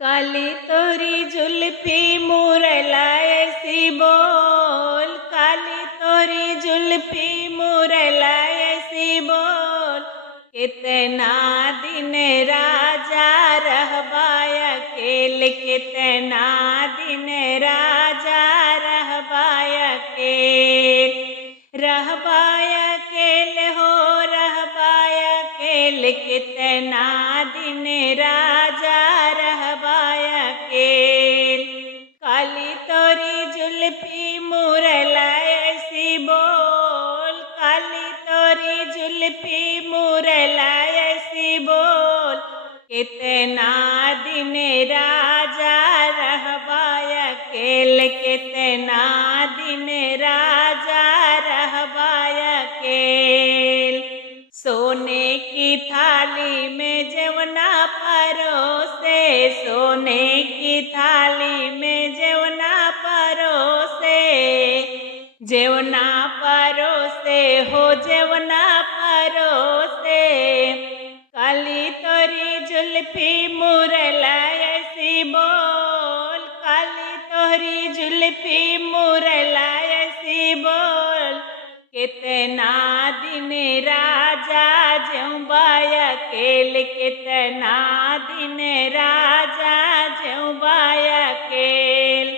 काली तोरी जुल्फी मुरला ऐसी बोल, काली तोरी जुल्फी मुरला ऐसी बोल। कितना दिन राजा रहबाय अकेल, कितना दिन राजा रहबाय अकेल, रहबाय अकेल हो रहबाय अकेल। कितना दिन राजा रहबाय अकेल। काली तोरी जुल्फी मुरला ऐसी बोल, काली तोरी जुल्फी मुरला ऐसी बोल। कितना दिन राजा रहबाय अकेल, कितना दिन राजा रहबाय अकेल। सोने की थाली में जेवना परोसे, सोने की थाली में जेवना परोसे, जेवना परोसे हो जेवना परोसे। काली तोरी जुल्फी मुरला ऐसी बोल, काली तोरी जुल्फी मुरला ऐसी बोल। कितना दिन राजा जेउबाय अकेल, कितना दिन राजा जेउबाय अकेल।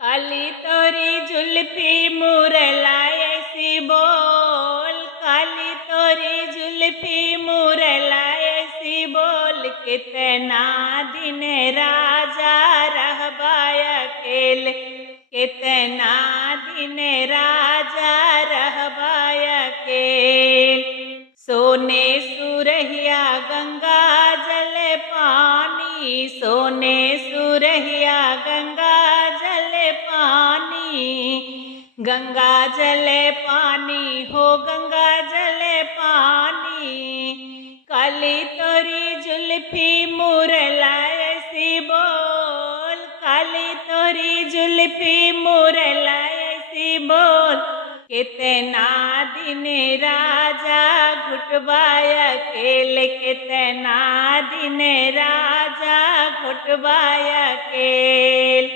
काली तोरी जुल्फी मुरला ऐसी बोल, काली तोरी जुल्फी मुरला ऐसी बोल। कितना दिन राजा रहबाय अकेल, कितना दिन राजा रहबाय अकेल। सोने सुरहिया गंगा जल पानी, सोने सुरहिया गंगा जल पानी, गंगा जल पानी हो गंगा जल पानी। काली तोरी जुल्फी मुरला ऐसी बोल, काली तोरी जुल्फी मुरला ऐसी बोल। कितना दिन राजा घुटबाय अकेल, कितना दिन राजा घुटबाय अकेल।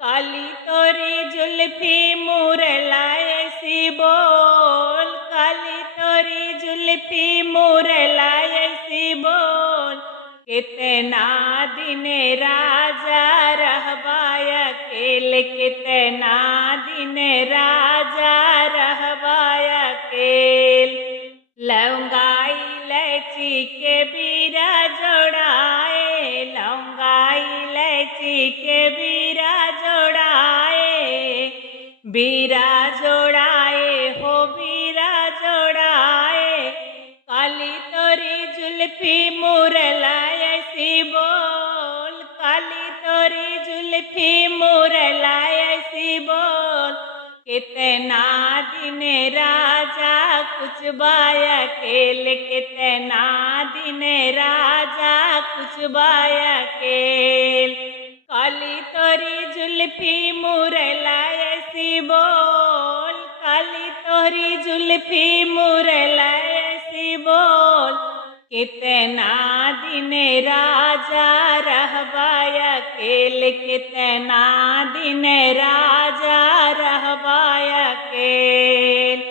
काली तोरी जुल्फी मुरला ऐसी बोल, काली तोरी जुल्फी मुरला ऐसी बोल। कितना दिन राजा रहबाय अकेल, कितना दिन राजा रहबाय अकेल। लौंगा इलायची के बीरा जोड़ाए, लौंगा इलायची के बीरा जोड़ाए, बीरा जोड़ाए हो बीरा जोड़ाए। काली तोरी जुल्फी मुरला ऐसी बोल, काली तोरी जुल्फी मुरला ऐसी बोल। कितना दिन राजा कुचबाय अकेल, कितना दिन राजा कुचबाय अकेल। काली तोरी जुल्फी मुरला ऐसी बोल, काली तोरी जुल्फी मुरला ऐसी बोल। कितना दिन राजा रहबाय अकेल, कितना दिन राजा रहबाय अकेल।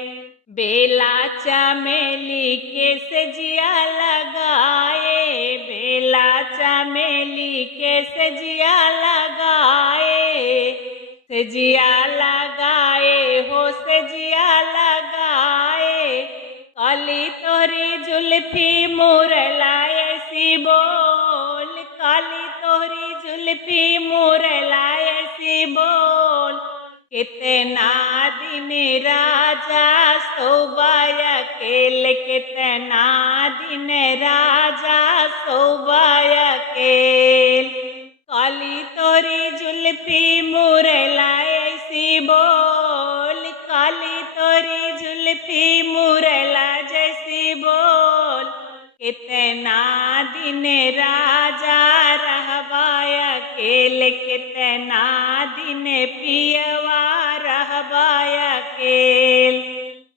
बेला चमेली के सजिया लगाए, बेला चमेली के सजिया लगाए, सजिया लगाए हो सजिया लगाए। काली तोरी जुल्फी मुरला ऐसी बोल, काली तोरी जुल्फी मुरला ऐसी बोल। कितना दिन राजा सोबाय अकेल, कितना दिन राजा सोबाय अकेल। काली तोरी जुल्फी मुरला ऐसी बोल, काली तोरी जुल्फी मुरला जैसी बोल। कितना दिन राजा रहबाय अकेल, कितना दिन पियवा रहबाय अकेल।